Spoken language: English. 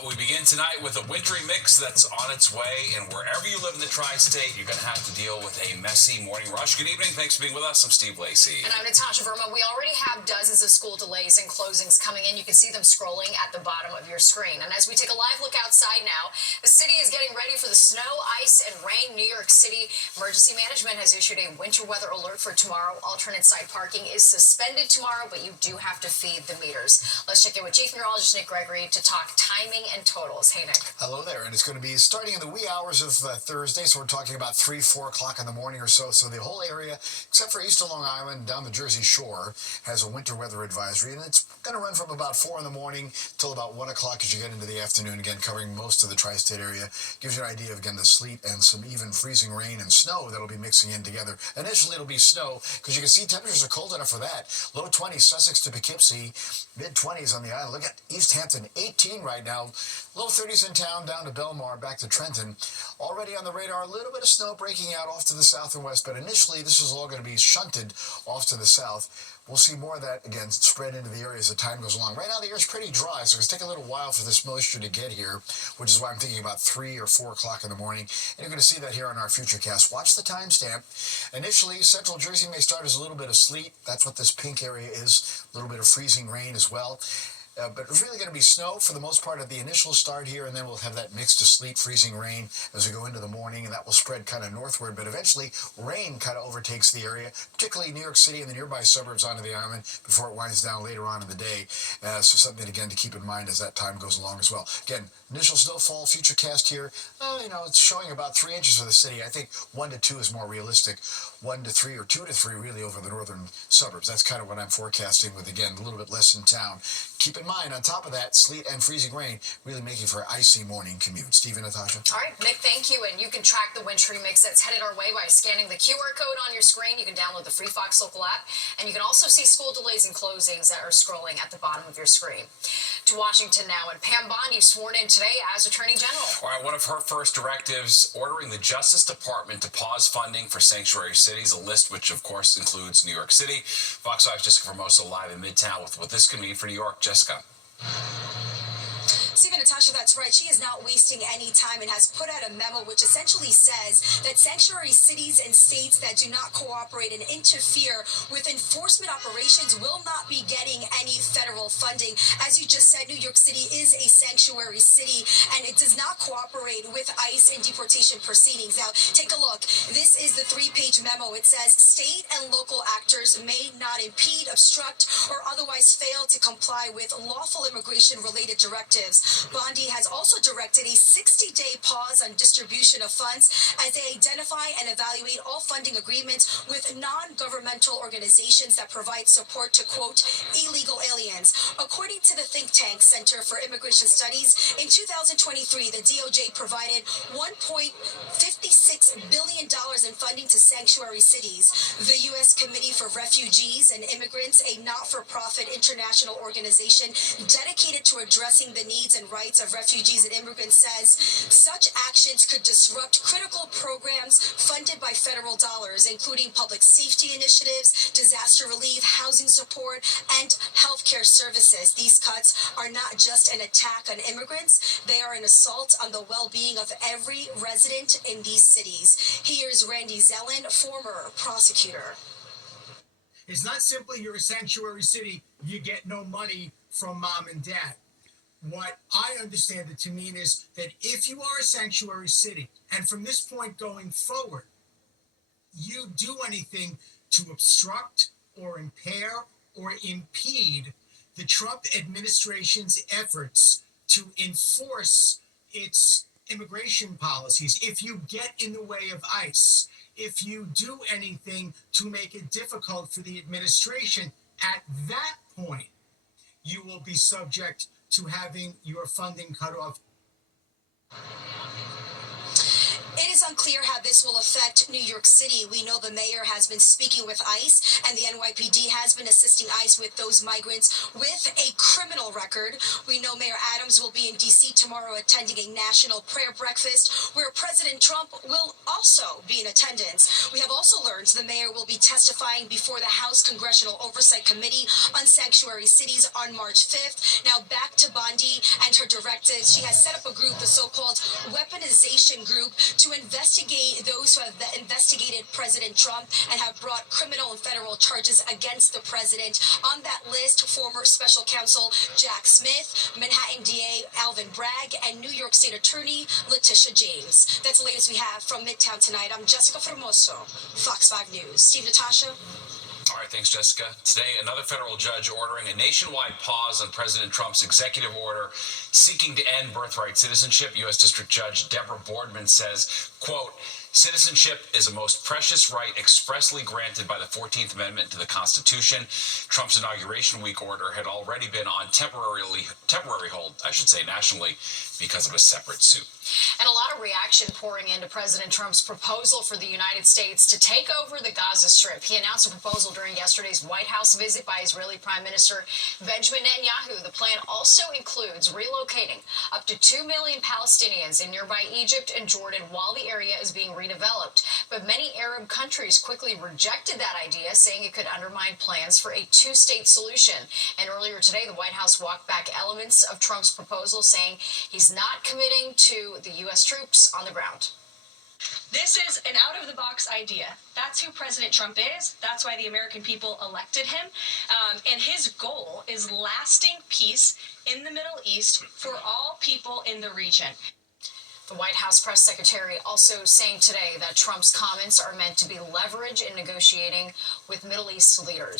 Well, we begin tonight with a wintry mix that's on its way, and wherever you live in the tri-state, you're going to have to deal with a messy morning rush. Good evening. Thanks for being with us. I'm Steve Lacey. And I'm Natasha Verma. We already have dozens of school delays and closings coming in. You can see them scrolling at the bottom of your screen. And as we take a live look outside now, the city is getting ready for the snow, ice, and rain. New York City Emergency Management has issued a winter weather alert for tomorrow. Alternate side parking is suspended tomorrow, but you do have to feed the meters. Let's check in with Chief Meteorologist Nick Gregory to talk timing and totals. Hey, Nick. Hello there, and it's going to be starting in the wee hours of Thursday, so we're talking about 3-4 o'clock in the morning or so. So the whole area, except for east of Long Island, down the Jersey Shore, has a winter weather advisory, and it's going to run from about 4 in the morning till about 1 o'clock as you get into the afternoon, again, covering most of the tri-state area. Gives you an idea of, again, the sleet and some even freezing rain and snow that'll be mixing in together. Initially, it'll be snow, because you can see temperatures are cold enough for that. Low 20s, Sussex to Poughkeepsie, mid-20s on the island. Look at East Hampton, 18 right now. Low 30s in town, down to Belmar, back to Trenton. Already on the radar, a little bit of snow breaking out off to the south and west, but initially this is all going to be shunted off to the south. We'll see more of that, again, spread into the area as the time goes along. Right now, the air is pretty dry, so it's going to take a little while for this moisture to get here, which is why I'm thinking about 3 or 4 o'clock in the morning. And you're going to see that here on our Futurecast. Watch the timestamp. Initially, central Jersey may start as a little bit of sleet. That's what this pink area is. A little bit of freezing rain as well. But it's really going to be snow for the most part at the initial start here, and then we'll have that mix to sleet, freezing rain as we go into the morning, and that will spread kind of northward. But eventually, rain kind of overtakes the area, particularly New York City and the nearby suburbs onto the island before it winds down later on in the day. So something, again, to keep in mind as that time goes along as well. Again, initial snowfall, Futurecast here, it's showing about 3 inches for the city. I think 1 to 2 is more realistic. 1 to 3 or 2 to 3 really over the northern suburbs. That's kind of what I'm forecasting with, again, a little bit less in town. Keep in mind, on top of that, sleet and freezing rain really making for an icy morning commute. Steve and Natasha. All right, Nick, thank you. And you can track the wintry mix that's headed our way by scanning the QR code on your screen. You can download the free Fox Local app, and you can also see school delays and closings that are scrolling at the bottom of your screen. To Washington now, and Pam Bondi sworn in today as Attorney General. All right, one of her first directives ordering the Justice Department to pause funding for sanctuary cities, a list which, of course, includes New York City. Fox 5's Jessica Formoso live in Midtown with what this could mean for New York. Jessica. Steve and Natasha, that's right. She is not wasting any time and has put out a memo which essentially says that sanctuary cities and states that do not cooperate and interfere with enforcement operations will not be getting any federal funding. As you just said, New York City is a sanctuary city and it does not cooperate with ICE and deportation proceedings. Now, take a look. This is the 3-page memo. It says state and local actors may not impede, obstruct, or otherwise fail to comply with lawful immigration-related directives. Bondi has also directed a 60-day pause on distribution of funds as they identify and evaluate all funding agreements with non-governmental organizations that provide support to, quote, illegal aliens. According to the think tank Center for Immigration Studies, in 2023, the DOJ provided $1.56 billion in funding to sanctuary cities. The U.S. Committee for Refugees and Immigrants, a not-for-profit international organization dedicated to addressing the needs and rights of refugees and immigrants, says such actions could disrupt critical programs funded by federal dollars, including public safety initiatives, disaster relief, housing support, and healthcare services. These cuts are not just an attack on immigrants, they are an assault on the well-being of every resident in these cities. Here's Randy Zellen, former prosecutor. It's not simply you're a sanctuary city, you get no money from mom and dad. What I understand it to mean is that if you are a sanctuary city, and from this point going forward, you do anything to obstruct or impair or impede the Trump administration's efforts to enforce its immigration policies, if you get in the way of ICE, if you do anything to make it difficult for the administration, at that point, you will be subject to having your funding cut off. It is unclear how this will affect New York City. We know the mayor has been speaking with ICE, and the NYPD has been assisting ICE with those migrants with a criminal record. We know Mayor Adams will be in D.C. tomorrow attending a national prayer breakfast where President Trump will also be in attendance. We have also learned the mayor will be testifying before the House Congressional Oversight Committee on Sanctuary Cities on March 5th. Now back to Bondi and her directives. She has set up a group, the so-called weaponization group, to investigate those who have investigated President Trump and have brought criminal and federal charges against the president. On that list, former special counsel Jack Smith, Manhattan DA Alvin Bragg, and New York State Attorney Letitia James. That's the latest we have from Midtown tonight. I'm Jessica Formoso, Fox 5 News. Steve, Natasha. All right, thanks, Jessica. Today, another federal judge ordering a nationwide pause on President Trump's executive order seeking to end birthright citizenship. U.S. District Judge Deborah Boardman says, quote, "Citizenship is a most precious right expressly granted by the 14th Amendment to the Constitution." Trump's inauguration week order had already been on temporary hold, nationally because of a separate suit. And a lot of reaction pouring into President Trump's proposal for the United States to take over the Gaza Strip. He announced a proposal during yesterday's White House visit by Israeli Prime Minister Benjamin Netanyahu. The plan also includes relocating up to 2 million Palestinians in nearby Egypt and Jordan while the area is being redeveloped. But many Arab countries quickly rejected that idea, saying it could undermine plans for a two-state solution. And earlier today, the White House walked back elements of Trump's proposal, saying he's not committing to the U.S. troops on the ground. This is an out-of-the-box idea. That's who President Trump is. That's why the American people elected him. And his goal is lasting peace in the Middle East for all people in the region. The White House press secretary also saying today that Trump's comments are meant to be leverage in negotiating with Middle East leaders.